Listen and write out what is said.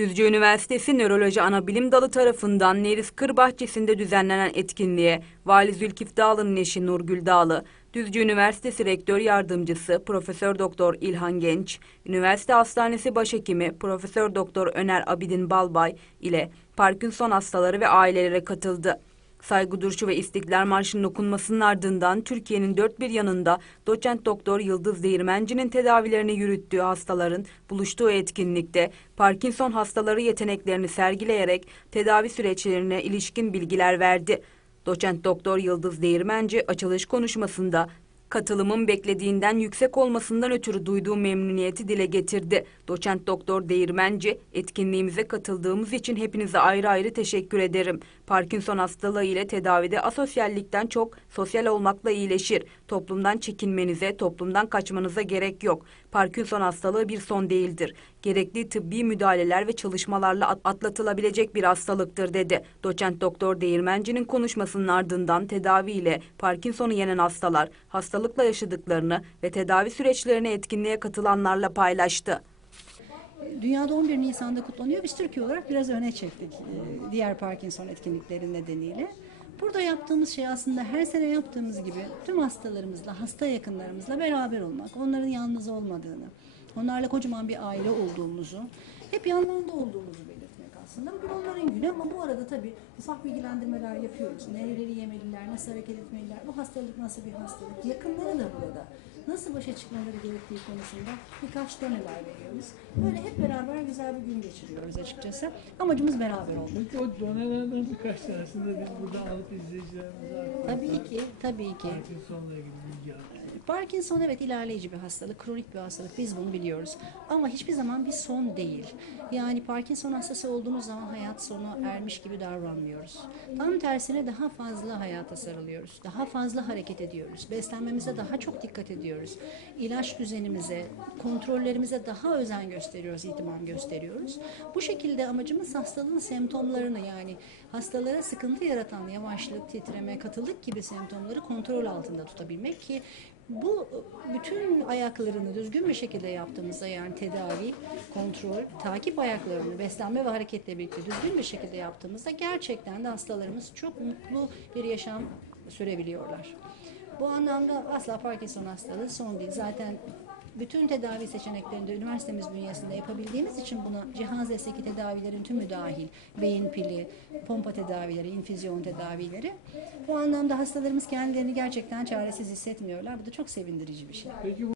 Düzce Üniversitesi Nöroloji Anabilim Dalı tarafından Neris Kır Bahçesi'nde düzenlenen etkinliğe Vali Zülkif Dağlı'nın eşi Nurgül Dağlı, Düzce Üniversitesi Rektör Yardımcısı Profesör Doktor İlhan Genç, Üniversite Hastanesi Başhekimi Profesör Doktor Öner Abidin Balbay ile Parkinson hastaları ve ailelere katıldı. Saygı duruşu ve İstiklal Marşı'nın okunmasının ardından Türkiye'nin dört bir yanında doçent doktor Yıldız Değirmenci'nin tedavilerini yürüttüğü hastaların buluştuğu etkinlikte Parkinson hastaları yeteneklerini sergileyerek tedavi süreçlerine ilişkin bilgiler verdi. Doçent doktor Yıldız Değirmenci açılış konuşmasında katılımın beklediğinden yüksek olmasından ötürü duyduğu memnuniyeti dile getirdi. Doçent Doktor Değirmenci, etkinliğimize katıldığımız için hepinize ayrı ayrı teşekkür ederim. Parkinson hastalığı ile tedavide asosyallikten çok sosyal olmakla iyileşir. Toplumdan çekinmenize, toplumdan kaçmanıza gerek yok. Parkinson hastalığı bir son değildir. Gerekli tıbbi müdahaleler ve çalışmalarla at- atlatılabilecek bir hastalıktır dedi. Doçent Doktor Değirmenci'nin konuşmasının ardından tedaviyle Parkinson'u yenen hastalar hastalıkla yaşadıklarını ve tedavi süreçlerini etkinliğe katılanlarla paylaştı. Dünyada 11 Nisan'da kutlanıyor. Biz Türkiye olarak biraz öne çektik e, diğer Parkinson etkinlikleri nedeniyle. Burada yaptığımız şey aslında her sene yaptığımız gibi tüm hastalarımızla, hasta yakınlarımızla beraber olmak, onların yalnız olmadığını, onlarla kocaman bir aile olduğumuzu, hep yanlarında olduğumuzu belirtmek aslında. Bugün onların günü ama bu arada tabii ufak bilgilendirmeler yapıyoruz. Nereleri yemeliler, nasıl hareket etmeliler, bu hastalık nasıl bir hastalık, yakınları da burada. Nasıl başa çıkmaları gerektiği konusunda birkaç demeler veriyoruz. Böyle hep beraber güzel bir gün geçiriyoruz açıkçası. Amacımız beraber olmak. Peki o donelerden birkaç tanesini de biz buradan alıp izleyicilerimize Tabii ki, tabii ki. Parkinson'la ilgili bilgi alalım. Parkinson evet ilerleyici bir hastalık, kronik bir hastalık. Biz bunu biliyoruz. Ama hiçbir zaman bir son değil. Yani Parkinson hastası olduğumuz zaman hayat sonu ermiş gibi davranmıyoruz. Tam tersine daha fazla hayata sarılıyoruz. Daha fazla hareket ediyoruz. Beslenmemize daha çok dikkat ediyoruz. İlaç düzenimize, kontrollerimize daha özen gösteriyoruz, itimam gösteriyoruz. Bu şekilde amacımız hastalığın semptomlarını yani hastalara sıkıntı yaratan yavaşlık, titreme, katılık gibi semptomları kontrol altında tutabilmek ki bu bütün ayaklarını düzgün bir şekilde yaptığımızda yani tedavi, kontrol, takip ayaklarını beslenme ve hareketle birlikte düzgün bir şekilde yaptığımızda gerçekten de hastalarımız çok mutlu bir yaşam sürebiliyorlar. Bu anlamda asla Parkinson hastalığı son değil. Zaten bütün tedavi seçeneklerini de üniversitemiz bünyesinde yapabildiğimiz için buna cihaz destekli tedavilerin tümü dahil, beyin pili, pompa tedavileri, infüzyon tedavileri. Bu anlamda hastalarımız kendilerini gerçekten çaresiz hissetmiyorlar. Bu da çok sevindirici bir şey. Peki bu